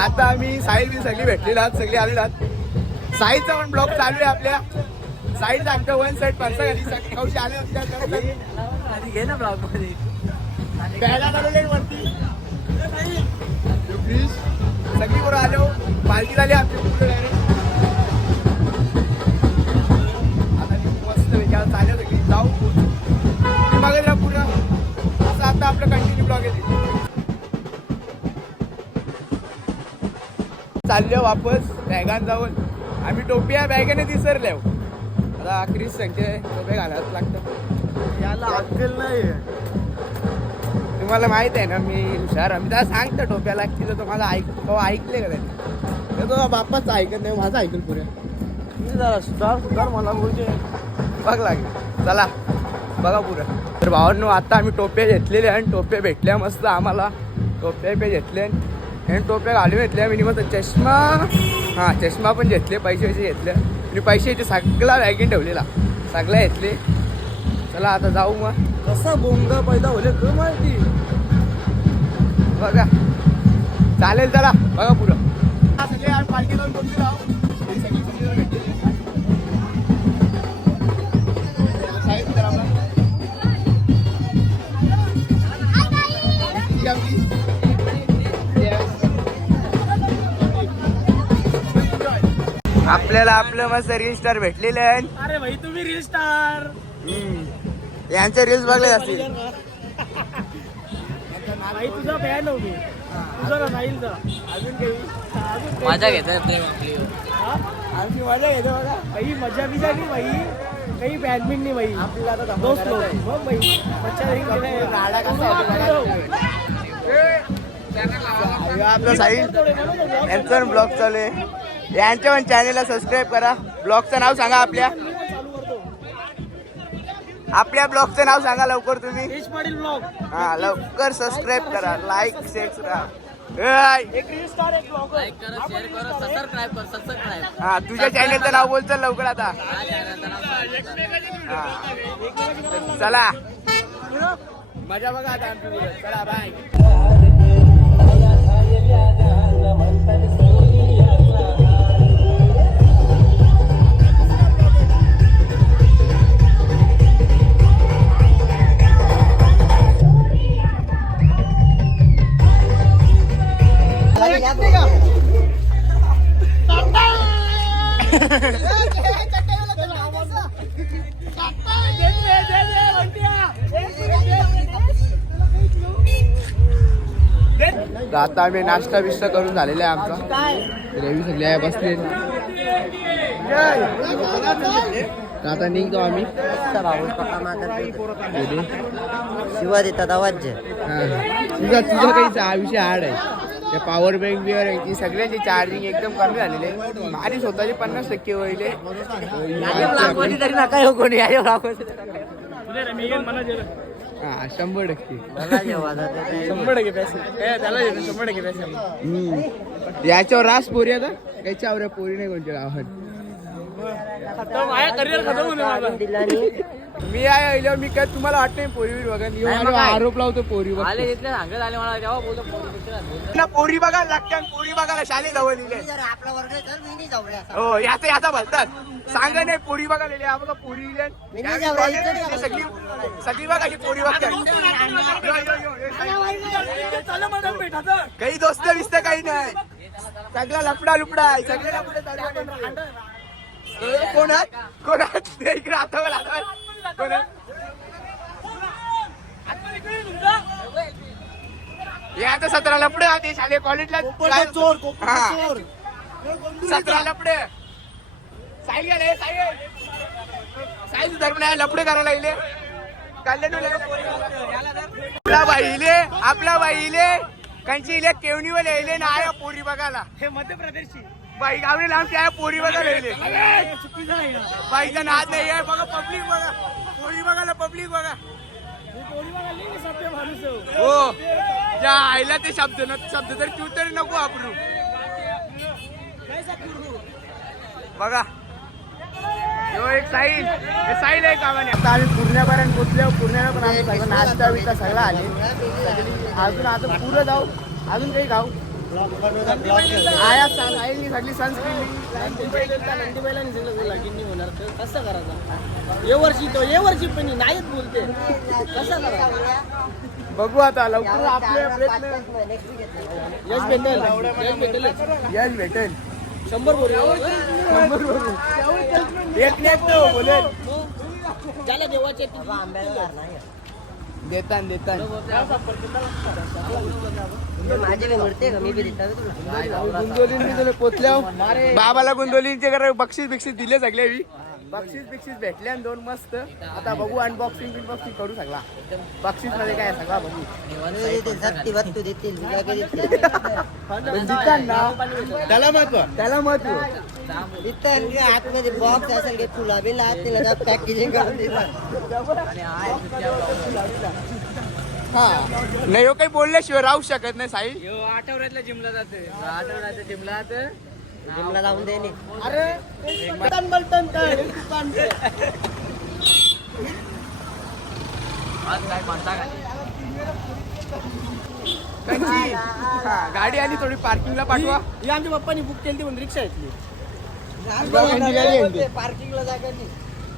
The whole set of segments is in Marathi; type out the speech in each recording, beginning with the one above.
आता आम्ही साहिल बी सगळी भेटलेलो आहात, सगळी आलेलो आहात. साहिलचा पण ब्लॉग चालू आहे आपल्या. साहिल आमच्या वन साईड पंचा घरी सकाळी आले होते घे ना ब्लॉग मध्ये बॅगा आलेले वरती सगळी बरोबर आलो. पालखी झाली आमची पूर्ण मस्त विचार चालू सगळी जाऊ बघा पूर्ण असं. आता आपलं कंटिन्यू ब्लॉग येते. चाललो वापस बॅगान जाऊन. आम्ही टोपिया बॅगेने विसरलो. आता क्रिस सांगते टोपे घालायला लागतं. याला अक्कल नाही. तुम्हाला माहित आहे ना मी हुशार. आम्ही त्याला सांगतो टोप्या लागते तर तुम्हाला ऐकले का त्याने तो बाप्पाच ऐकत नाही. माझं ऐकल पुऱ्या जरा सुधार मला बोलते बघ लागेल. चला बघा पुरं. तर भावांनो आता आम्ही टोप्या घेतलेले आणि टोप्या भेटल्या मस्त आम्हाला. टोप्या घेतले आणि टोप्या घालून घेतल्या. मी मस्त चष्मा चष्मा पण घेतले. पैसे घेतले आणि पैसे सगळा वॅगन ठेवलेला सगळ्या घेतले. चला आता जाऊ. मग कसा बोंगा पैदा होले का माहिती बघा. चालेल चला बघा पुरं. सगळे पालखी जाऊन बोलते राहू. आपल्याला आपलं मस्त रील स्टार भेटलेले आहे. अरे भाई तुम्ही रील स्टार. यांचे रील्स बघले असतील. भाई तुझा फॅन हो मी. तुझा नाहीलचा अजून काही मजा घेतात प्रेम आपली. आमची मजा घेतो बघा. काही मजा बिजा नाही भाई. काही बॅडमिंटन नाही भाई. आपल्याला आता दोस्त लोक बघ भाई. मच्छा गाडा कसा आपला साईड यांचा ब्लॉग चालू आहे. यांच्या पण चॅनेलला सबस्क्राईब करा. ब्लॉगचं नाव सांगा. आपल्या ब्लॉगचं नाव सांगा लवकर तुम्ही. हा लवकर सबस्क्राईब करा. लाईक शेअर करा. हा तुझ्या चॅनेलचं नाव बोल चल लवकर आता. चला मजा बघा आता आमची. चला बाय. आता आम्ही नाश्ता बिष्टा करून झालेला आहे आमचा. रेवी सगळे आहे बसले. आता निघतो आम्ही. शिवा देतात आवाज. तुझा काही विषय हार्ड आहे. त्या पॉवर बँक बिअर यांची सगळ्यांची चार्जिंग एकदम कमी झालेली आहे. माझी स्वतःची 50% होईल. तरी नका येऊ कोणी. 100% 100% पैसे त्याला 100% पैसे. याच्यावर रास पोरी आता याच्यावर पोरी नाही कोणत्या गावात. करिअर खतम होणे. मी आहे मी काय तुम्हाला वाटत नाही पोरीवीर बघा. आरोप लावतो पोरी बघा. पोरी बघा लागतात. पोरी बघायला शाले जवळ लिहिले. हो याचा बोलतात. सांगा नाही पोरी बघायला बघा. पोरी सगळी सगळी बघा पोरी बघतात. काही दोस्त बिस्त काही नाही. सगळा लपडा लुपडा आहे. सगळे लपडे कोणात इकडे आता आता 17 लपडे होते शाळे कॉलेजला. 17 लपडे. साईज धर्म लपडे करायला लागले. आपला बाईले कंची इले केवणीवर यायले ना आया पोरी बघायला. हे मध्य प्रदेशची बाई गावने लांब त्या पोरी बघायला यायले. बाईचा नाद नाही आहे बघा. पब्लिक बघा. पोरी बघायला पब्लिक बघा. हो ज्या आईला ते शब्द तर क्यू तरी नको वापरू. बघा एक साईल आहे कामाने. आता आम्ही पूर्ण्यापर्यंत पोचलो. पूर्ण्याला पण आम्ही सगळं नाश्ता बिस्ता सगळं आले. अजून पुढं जाऊ. अजून काही खाऊ. आया साहिलनी सगळी सनस्क्रीन नंदी बैलांनी सगळं लगीन नाही होणार तर कसं करायचं ये वर्षी पण नाहीच बोलते कसं करायचं बघू आता लवकर आपले प्रयत्न यश भेटेल यश भेटेल 100 बरोबर एक नाही तो बोलेल त्याला देवाचे देतान माझे मिळते का मी बी देतात तुला गुंदोलींनी तुला पोचल्यावर बाबाला गुंदोलींचे करा बक्षीस बिक्षीस दिले सगळे बक्षीस भेटले आणि 2 मस्त आता बघू अनबॉक्सिंग बिनबॉक्सिंग करू सगळा बक्षीस मध्ये काय सगळा बघू सत्ती वस्तू देतील जितान ना त्याला महत्व इथं आतमध्ये बॉक्स असेल की तुला बिल आत तिला पॅकेजिंग करून देतात हा नाही हो काही बोलल्याशिवाय राहू शकत नाही साई आठवड्यातल्या जिमला जाते जिमला लावून देणे अरे बलटन काय कंची गाडी आली थोडी पार्किंगला पाठवा ही आमच्या पप्पानी बुक केली म्हणून रिक्षा घेतली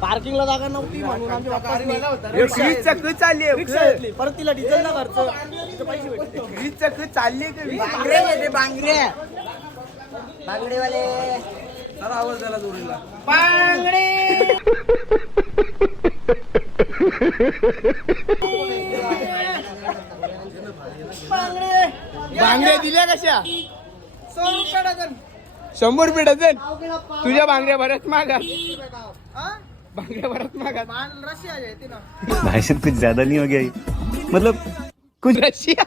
पार्किंगला जागा नव्हती म्हणून आमच्या पप्पानी फ्रीजचा कच चालली रिक्षा घेतली परत तिला डिझेलला खर्च तिचे पैसे भेटले फ्रीजचा कच चालली बांगडेवाले बांगड्या दिल्या कशा 100 रुपये डझन तुझ्या बांगड्या बऱ्याच मागात बांगड्या बऱ्याच मागात रशिया येते ना भाई साहब कुछ ज्यादा नहीं हो गया ये? मतलब कुछ रशिया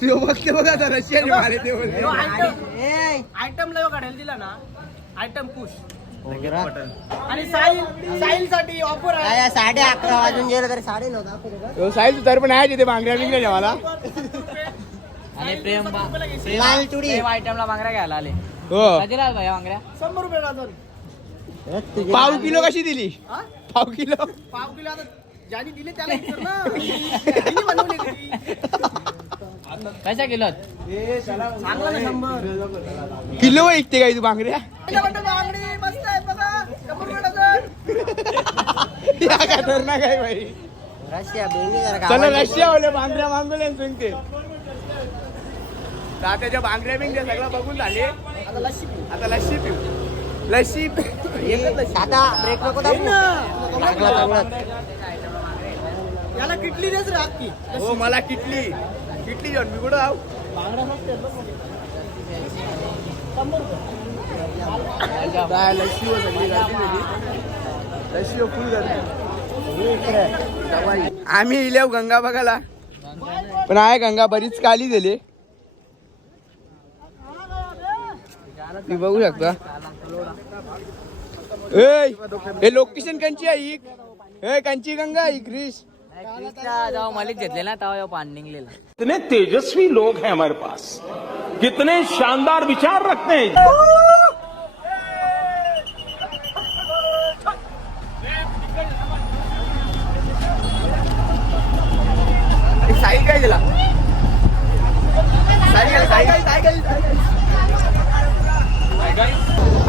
तू बघते बघा आता रशियाने मारे ते बोलते आयटम लय काढायला दिला ना आयटम पुश आणि साहिल साठी ऑफर आहे 11:30 वाजून गेलं तरी 9:30 दाखवले का साहिल तर पण आहे तिथे बांगड्या बिंगड्या मला आणि प्रेम लाल चुडी आयटमला बांगड्या घ्यायला आले हो बांगड्या 100 रुपये डझन पाव किलो कशी दिली पाव किलो आता ज्याने दिले त्याला विचार ना हिने बनवली ती. कशा किलो सांगा ना 100 किलो ऐकते काय तू बांगड्या त्याच्याकडे बांगडी मस्त आहे बघा 100 रुपये डझन या खतरनाक आहे भाई रशिया बेंगी जरा चला रशिया वाले बांगड्या मागवल्या सांगते तात्याच्या बांगड्या बिंगड्या सगळं बघून झाले आता लस्सी पिऊ. आता लस्सी पिऊ लस्सी एकच लस्सी आता ब्रेक नको दाबू लागला चांगलाच याला किटली देच राखी हो मला किटली जाऊन मी कुठं आऊ बांगड्या मस्त आहेत बघ. 100 रुपये काय लस्सी व सगळी गर्दी झाली लस्सी व फुल गर्दी आम्ही इल्याव गंगा बघायला पण आहे गंगा बरीच काली झाली ती बघू शकता हे लोकेशन कंची आहे कंची गंगा ही क्रिश जेव्हा मालिक घेतले ना तेव्हा पाणी निघलेला कितने तेजस्वी लोग हैं हमारे पास कितने शानदार विचार रखते हैं साई काय दिला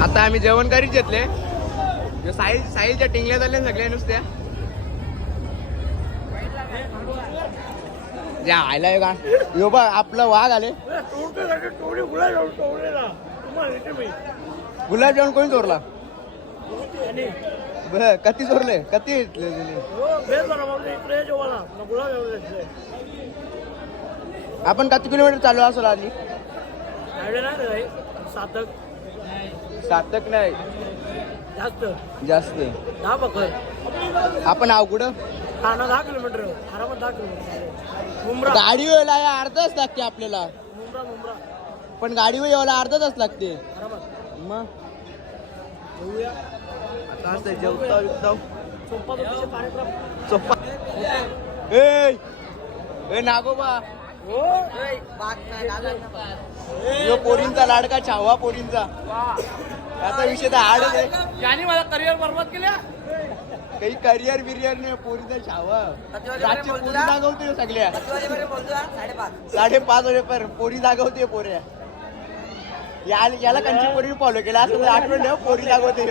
आता आम्ही जेवण करीत घेतले साहिलच्या टिंगल्या झाल्या सगळ्या नुसत्या या आयला का यो बा आपला वाघ आले गुलाबजामुन कोणी चोरला कती चोरले कती आपण किती किलोमीटर चालू असो आधी सातक नाही जास्त आपण आव कुठं 10 किलोमीटर आरामात 10 किलोमीटर गाडी यायला अर्धा तास लागते आपल्याला मुंब्रा पण गाडीवर यायला अर्धा तास लागते आरामात मग आता जेवता कार्यक्रम ए नागोबा यो पोरींचा लाडका छावा पोरींचा आता विषय तर हाडच आहे ज्याने मला करिअर बरबाद केल्या काही करिअर बिरियर नाही पोरीचा छावा रातची पोरी जागवते सगळ्या 5:30 वाजेपर्यंत पोरी जागवते पोऱ्या याला कंची पोरी फॉलो केला असं आठवण ठेव पोरी जागवते